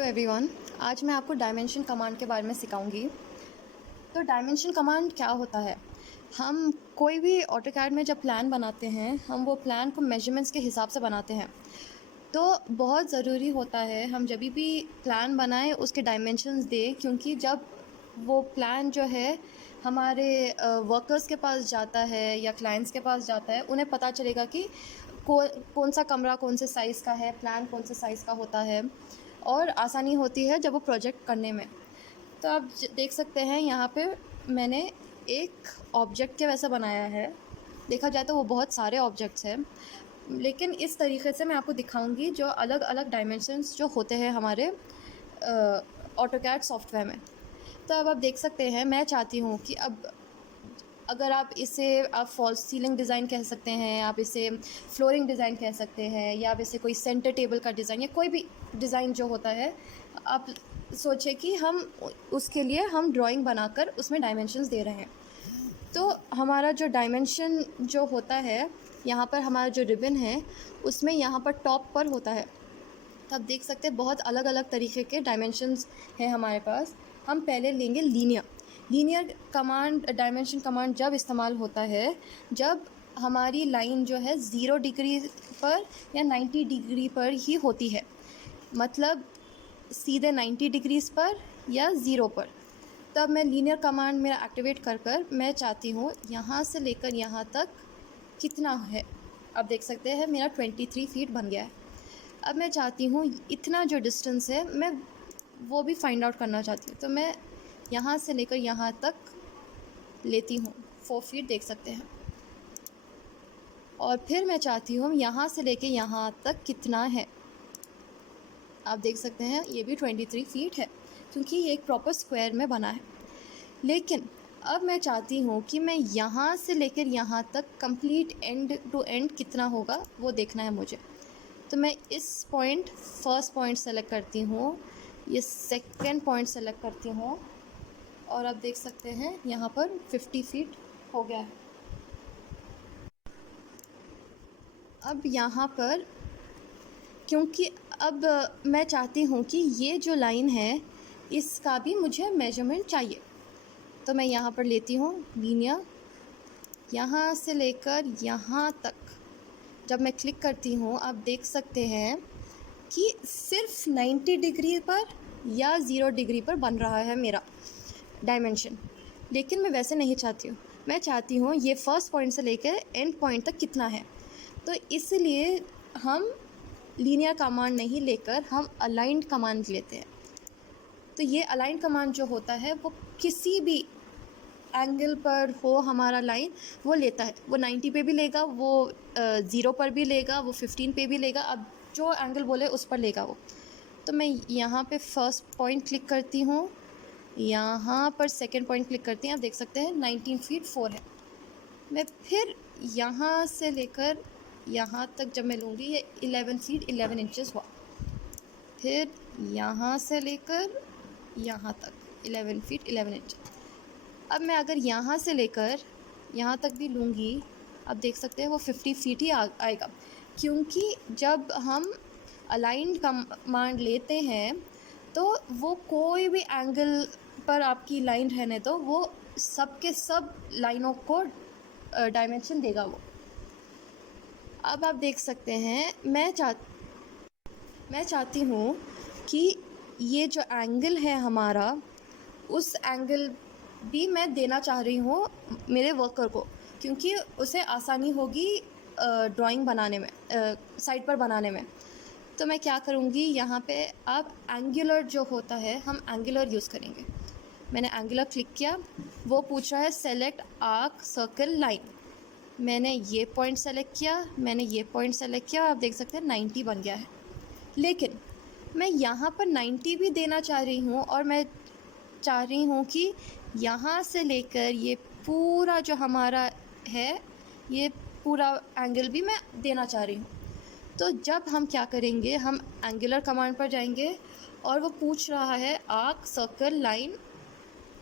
Hello everyone. आज मैं आपको डायमेंशन कमांड के बारे में सिखाऊंगी। तो डायमेंशन कमांड क्या होता है? हम कोई भी ऑटोकैड में जब प्लान बनाते हैं, हम वो प्लान को मेजरमेंट्स के हिसाब से बनाते हैं। तो बहुत ज़रूरी होता है हम जब भी प्लान बनाएं उसके डायमेंशंस दें, क्योंकि जब वो प्लान जो है हमारे वर्कर्स के पास जाता है या क्लाइंट्स के पास जाता है, उन्हें पता चलेगा कि कौन सा कमरा कौन से साइज़ का है, प्लान कौन से साइज़ का होता है, और आसानी होती है जब वो प्रोजेक्ट करने में। तो आप देख सकते हैं यहाँ पे मैंने एक ऑब्जेक्ट के वैसा बनाया है। देखा जाए तो वो बहुत सारे ऑब्जेक्ट्स हैं, लेकिन इस तरीके से मैं आपको दिखाऊंगी जो अलग अलग डायमेंशंस जो होते हैं हमारे ऑटोकैड सॉफ्टवेयर में। तो अब आप देख सकते हैं, मैं चाहती हूँ कि अब अगर आप फॉल्स सीलिंग डिज़ाइन कह सकते हैं, आप इसे फ्लोरिंग डिज़ाइन कह सकते हैं, या आप इसे कोई सेंटर टेबल का डिज़ाइन या कोई भी डिज़ाइन जो होता है, आप सोचें कि हम उसके लिए हम ड्राइंग बनाकर उसमें डायमेंशंस दे रहे हैं। तो हमारा जो डायमेंशन जो होता है, यहाँ पर हमारा जो रिबन है उसमें यहाँ पर टॉप पर होता है। तो आप देख सकते हैं बहुत अलग अलग तरीके के डायमेंशंस हैं हमारे पास। हम पहले लेंगे लीनियर कमांड। डायमेंशन कमांड जब इस्तेमाल होता है जब हमारी लाइन जो है 0 डिग्री पर या 90 डिग्री पर ही होती है, मतलब सीधे 90 डिग्रीज़ पर या 0 पर। तब मैं लीनियर कमांड मेरा एक्टिवेट कर मैं चाहती हूँ यहाँ से लेकर यहाँ तक कितना है। अब देख सकते हैं मेरा 23 फीट बन गया है। अब मैं चाहती हूँ इतना जो डिस्टेंस है मैं वो भी फाइंड आउट करना चाहती हूँ। तो मैं यहाँ से लेकर यहाँ तक लेती हूँ 4 फीट, देख सकते हैं। और फिर मैं चाहती हूँ यहाँ से लेकर यहाँ तक कितना है। आप देख सकते हैं ये भी 23 फीट है, क्योंकि ये एक प्रॉपर स्क्वायर में बना है। लेकिन अब मैं चाहती हूँ कि मैं यहाँ से लेकर यहाँ तक कंप्लीट एंड टू एंड कितना होगा वो देखना है मुझे। तो मैं इस फर्स्ट पॉइंट सेलेक्ट करती हूँ, ये सेकंड पॉइंट सेलेक्ट करती हूँ, और आप देख सकते हैं यहाँ पर 50 फीट हो गया है। अब यहाँ पर क्योंकि अब मैं चाहती हूँ कि ये जो लाइन है इसका भी मुझे मेजरमेंट चाहिए, तो मैं यहाँ पर लेती हूँ लीनियर, यहाँ से लेकर यहाँ तक। जब मैं क्लिक करती हूँ आप देख सकते हैं कि सिर्फ 90 डिग्री पर या 0 डिग्री पर बन रहा है मेरा डायमेंशन। लेकिन मैं वैसे नहीं चाहती हूँ, मैं चाहती हूँ ये फर्स्ट पॉइंट से लेकर एंड पॉइंट तक कितना है। तो इसलिए हम लीनियर कमांड नहीं लेकर हम अलाइंड कमांड लेते हैं। तो ये अलाइंड कमांड जो होता है वो किसी भी एंगल पर हो हमारा लाइन वो लेता है। वो 90 पे भी लेगा, वो 0 पर भी लेगा, वो 15 पे भी लेगा। अब जो एंगल बोले उस पर लेगा वो। तो मैं यहाँ पे फर्स्ट पॉइंट क्लिक करती हूँ, यहाँ पर सेकंड पॉइंट क्लिक करती हैं। आप देख सकते हैं 19 फीट 4 है। मैं फिर यहाँ से लेकर यहाँ तक जब मैं लूँगी ये 11 फीट 11 इंचेस हुआ। फिर यहाँ से लेकर यहाँ तक 11 फीट 11 इंच। अब मैं अगर यहाँ से लेकर यहाँ तक भी लूँगी, आप देख सकते हैं वो 50 फीट ही आएगा, क्योंकि जब हम अलाइंड कमांड लेते हैं तो वो कोई भी एंगल पर आपकी लाइन रहने तो वो सब के सब लाइनों को डायमेंशन देगा वो। अब आप देख सकते हैं मैं चाहती हूँ कि ये जो एंगल है हमारा, उस एंगल भी मैं देना चाह रही हूँ मेरे वर्कर को, क्योंकि उसे आसानी होगी ड्राइंग बनाने में, साइड पर बनाने में। तो मैं क्या करूँगी, यहाँ पे आप एंगुलर जो होता है हम एंगुलर यूज़ करेंगे। मैंने एंगुलर क्लिक किया, वो पूछ रहा है सेलेक्ट आर्क सर्कल लाइन। मैंने ये पॉइंट सेलेक्ट किया, मैंने ये पॉइंट सेलेक्ट किया, आप देख सकते हैं 90 बन गया है। लेकिन मैं यहाँ पर 90 भी देना चाह रही हूँ, और मैं चाह रही हूँ कि यहाँ से लेकर ये पूरा जो हमारा है ये पूरा एंगल भी मैं देना चाह रही हूँ। तो जब हम क्या करेंगे, हम एंगुलर कमांड पर जाएंगे और वो पूछ रहा है आर्क सर्कल लाइन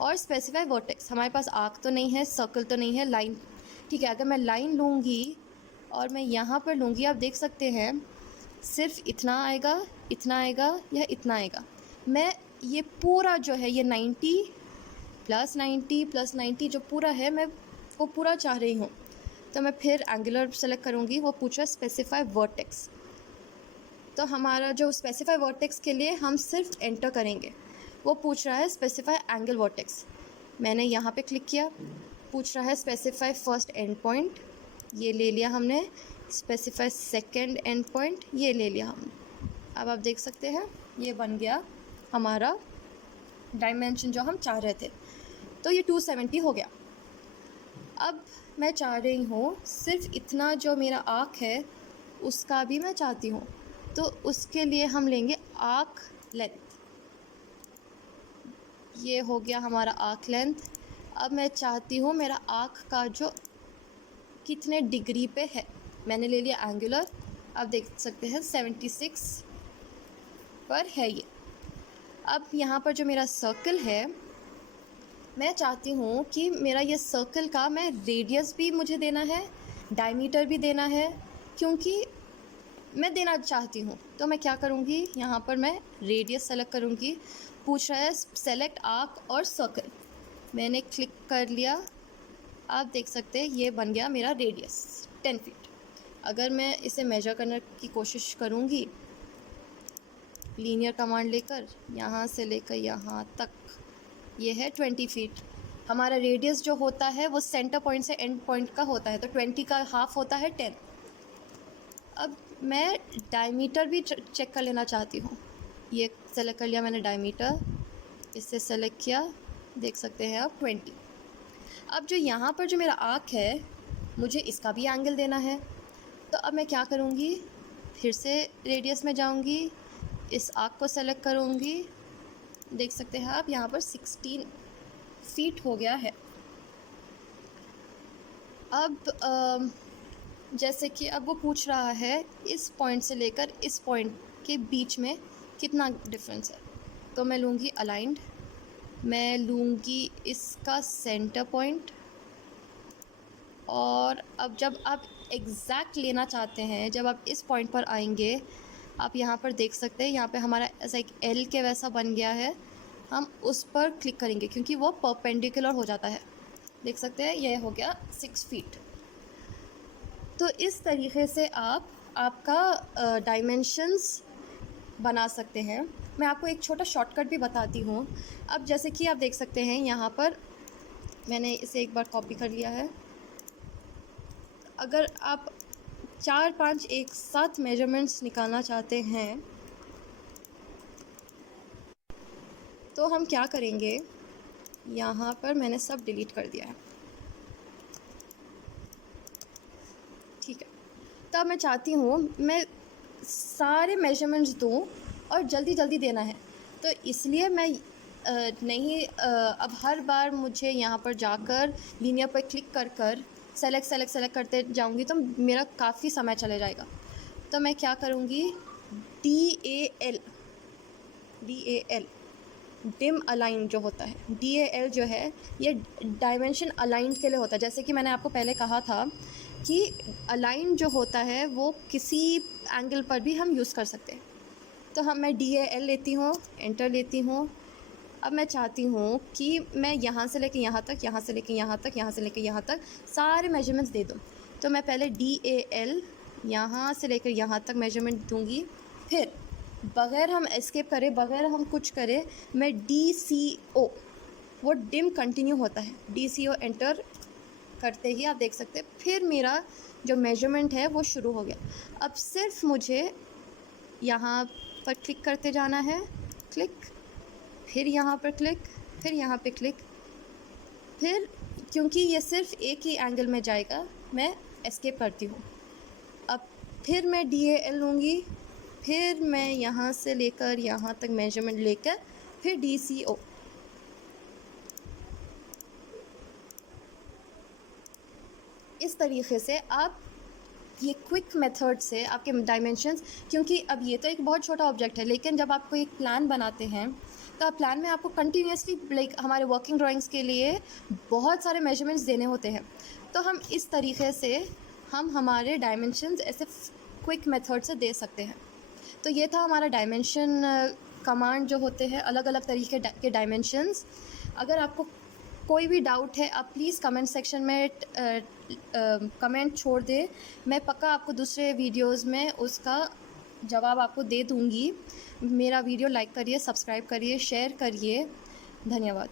और स्पेसिफाई वर्टेक्स। हमारे पास आर्क तो नहीं है, सर्कल तो नहीं है, लाइन ठीक है। अगर मैं लाइन लूँगी और मैं यहाँ पर लूँगी, आप देख सकते हैं सिर्फ इतना आएगा, इतना आएगा या इतना आएगा। मैं ये पूरा जो है ये 90 प्लस 90 प्लस 90 जो पूरा है मैं वो पूरा चाह रही हूँ। तो मैं फिर एंगुलर सेलेक्ट करूँगी। वो पूछ रहा है स्पेसिफाई वर्टेक्स, तो हमारा जो स्पेसिफाई वर्टेक्स के लिए हम सिर्फ एंटर करेंगे। वो पूछ रहा है स्पेसिफाई एंगल वर्टेक्स, मैंने यहाँ पे क्लिक किया। पूछ रहा है स्पेसिफाई फर्स्ट एंड पॉइंट, ये ले लिया हमने। स्पेसिफाई सेकंड एंड पॉइंट, ये ले लिया हमने। अब आप देख सकते हैं ये बन गया हमारा डायमेंशन जो हम चाह रहे थे। तो ये 270 हो गया। अब मैं चाह रही हूँ सिर्फ इतना जो मेरा आर्क है उसका भी मैं चाहती हूँ, तो उसके लिए हम लेंगे आर्क लेंथ। ये हो गया हमारा आर्क लेंथ। अब मैं चाहती हूँ मेरा आर्क का जो कितने डिग्री पे है, मैंने ले लिया एंगुलर। आप देख सकते हैं 76 पर है ये। अब यहाँ पर जो मेरा सर्कल है, मैं चाहती हूँ कि मेरा ये सर्कल का मैं रेडियस भी मुझे देना है, डायमीटर भी देना है, क्योंकि मैं देना चाहती हूँ। तो मैं क्या करूँगी, यहाँ पर मैं रेडियस सेलेक्ट करूँगी। पूछ रहा है सेलेक्ट आर्क और सर्कल, मैंने क्लिक कर लिया। आप देख सकते हैं ये बन गया मेरा रेडियस 10 फीट। अगर मैं इसे मेजर करने की कोशिश करूँगी लीनियर कमांड लेकर, यहाँ से लेकर यहाँ तक ये है 20 फीट। हमारा रेडियस जो होता है वो सेंटर पॉइंट से एंड पॉइंट का होता है, तो 20 का हाफ होता है 10। अब मैं डायमीटर भी चेक कर लेना चाहती हूँ। ये सेलेक्ट कर लिया मैंने डायमीटर, इससे सेलेक्ट किया, देख सकते हैं आप 20। अब जो यहाँ पर जो मेरा आर्क है मुझे इसका भी एंगल देना है। तो अब मैं क्या करूँगी, फिर से रेडियस में जाऊँगी, इस आर्क को सेलेक्ट करूँगी। देख सकते हैं आप यहाँ पर 16 फीट हो गया है। अब जैसे कि अब वो पूछ रहा है इस पॉइंट से लेकर इस पॉइंट के बीच में कितना डिफरेंस है, तो मैं लूँगी अलाइंड, मैं लूँगी इसका सेंटर पॉइंट। और अब जब आप एग्जैक्ट लेना चाहते हैं, जब आप इस पॉइंट पर आएंगे, आप यहाँ पर देख सकते हैं यहाँ पे हमारा ऐसा एक एल के वैसा बन गया है। हम उस पर क्लिक करेंगे क्योंकि वो परपेंडिकुलर हो जाता है। देख सकते हैं ये हो गया 6 फीट। तो इस तरीके से आप आपका डायमेंशंस बना सकते हैं। मैं आपको एक छोटा शॉर्टकट भी बताती हूँ। अब जैसे कि आप देख सकते हैं यहाँ पर मैंने इसे एक बार कॉपी कर लिया है। अगर आप 4-5 एक साथ मेजरमेंट्स निकालना चाहते हैं तो हम क्या करेंगे, यहाँ पर मैंने सब डिलीट कर दिया है, ठीक है। तो अब मैं चाहती हूँ मैं सारे मेजरमेंट्स दूँ और जल्दी जल्दी देना है, तो इसलिए मैं अब हर बार मुझे यहाँ पर जाकर लीनियर पर क्लिक कर सेलेक्ट करते जाऊँगी तो मेरा काफ़ी समय चले जाएगा। तो मैं क्या करूँगी, DAL डिम अलाइन जो होता है, DAL जो है ये डायमेंशन अलाइन के लिए होता है। जैसे कि मैंने आपको पहले कहा था कि अलाइन जो होता है वो किसी एंगल पर भी हम यूज़ कर सकते हैं। तो मैं DAL लेती हूँ, एंटर लेती हूँ। अब मैं चाहती हूँ कि मैं यहाँ से लेके यहाँ तक, यहाँ से लेके यहाँ तक, यहाँ से लेके यहाँ तक सारे मेजरमेंट्स दे दूँ। तो मैं पहले DAL यहाँ से लेकर यहाँ तक मेजरमेंट दूँगी, फिर बग़ैर हम एस्केप करें, बग़ैर हम कुछ करें, मैं DCO, वो डिम कंटिन्यू होता है, DCO एंटर करते ही आप देख सकते हैं फिर मेरा जो मेजरमेंट है वो शुरू हो गया। अब सिर्फ मुझे यहाँ पर क्लिक करते जाना है, क्लिक, फिर यहाँ पर क्लिक, फिर यहाँ पे क्लिक, फिर क्योंकि ये सिर्फ एक ही एंगल में जाएगा मैं एस्केप करती हूँ। अब फिर मैं DAL लूँगी, फिर मैं यहाँ से लेकर यहाँ तक मेजरमेंट लेकर फिर DCO। इस तरीके से आप ये क्विक मेथड से आपके डायमेंशंस, क्योंकि अब ये तो एक बहुत छोटा ऑब्जेक्ट है, लेकिन जब आपको एक प्लान बनाते हैं तो आप प्लान में आपको कंटिन्यूसली लाइक हमारे वर्किंग ड्राइंग्स के लिए बहुत सारे मेजरमेंट्स देने होते हैं। तो हम इस तरीके से हम हमारे डायमेंशंस ऐसे क्विक मेथड से दे सकते हैं। तो ये था हमारा डायमेंशन कमांड जो होते हैं अलग अलग तरीके के डायमेंशंस। अगर आपको कोई भी डाउट है आप प्लीज़ कमेंट सेक्शन में कमेंट छोड़ दें, मैं पक्का आपको दूसरे वीडियोस में उसका जवाब आपको दे दूँगी। मेरा वीडियो लाइक करिए, सब्सक्राइब करिए, शेयर करिए। धन्यवाद।